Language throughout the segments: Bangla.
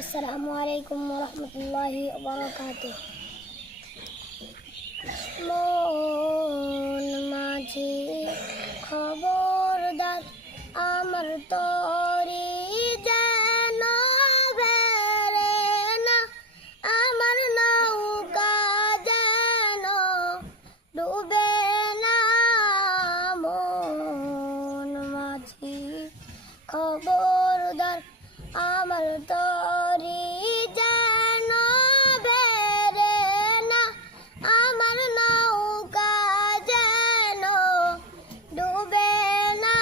আসসালামু আলাইকুম ওরহমতুল্লাহি ওয়াবারাকাতুহ। মন মাঝি খবরদার, আমার তরি যেন বেড়ে না, আমার নৌকা যেন ডুবে না। মন মাঝি খবরদার, আমার তরি যেন বেড়ে না, আমার নৌকা যেন ডুবে না।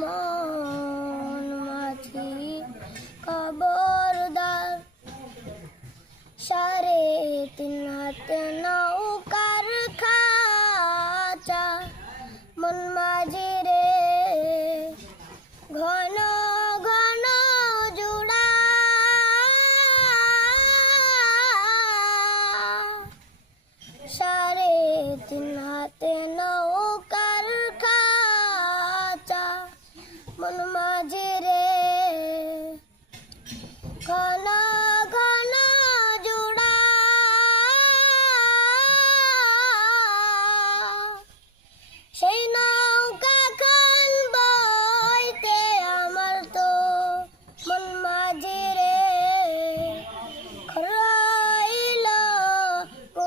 মন মাঝি খবরদার, 3.5 হাতে নৌকার খাঁচা, মন মাঝি রে ঘন ঘন জুড়া। 3.5 হাতে নৌকার খাঁচা, মন মাঝি রে ঘন ঘন জুড়া। সেই নৌকা খান বইতে আমার তো মন মাঝি রে রইল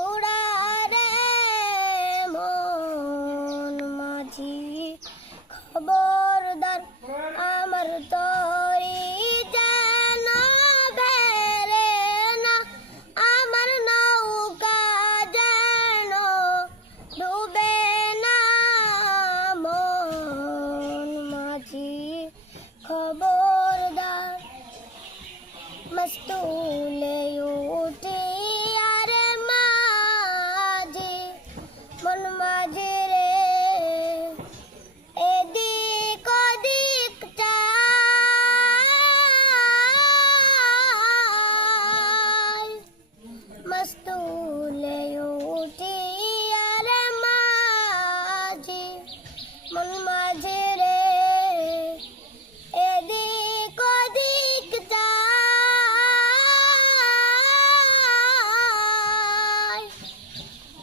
উড়া রে। মন মাঝি খবরদার, আমার তরি যেন বেড়ে না, আমার নৌকা যেন ডুবে না। মন মাঝি খবরদার, মস্তুলে উঠি আর মাঝি, মন মাঝি রে এদিক ওদিক চাই। মস্তুলে উঠি আর মাঝি, মন মাঝি রে এদিক ওদিক চাই।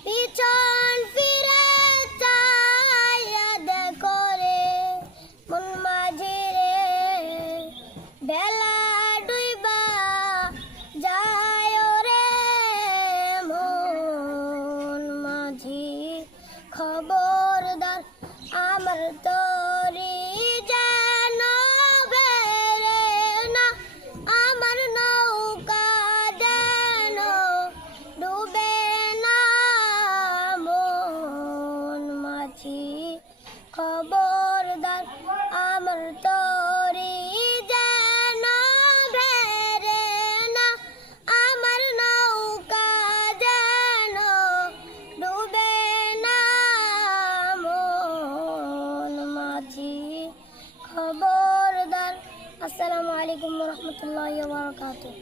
পিছন ফিরে চাইয়া দেখো রে মন মাঝি রে, বেলা ডুইবা যায় রে। মন মাঝি খবরদার, আমার তরি যেন বেড়ে না, আমার নৌকা যেন ডুবে না। মন মাঝি খবরদার, আমার তরি যেন বেড়ে না, আমার নৌকা যেন ডুবে না। মন মাঝি খবরদার। আসসালামু আলাইকুম ওরহমতুল্লাহি ওয়া বারাকাতুহু।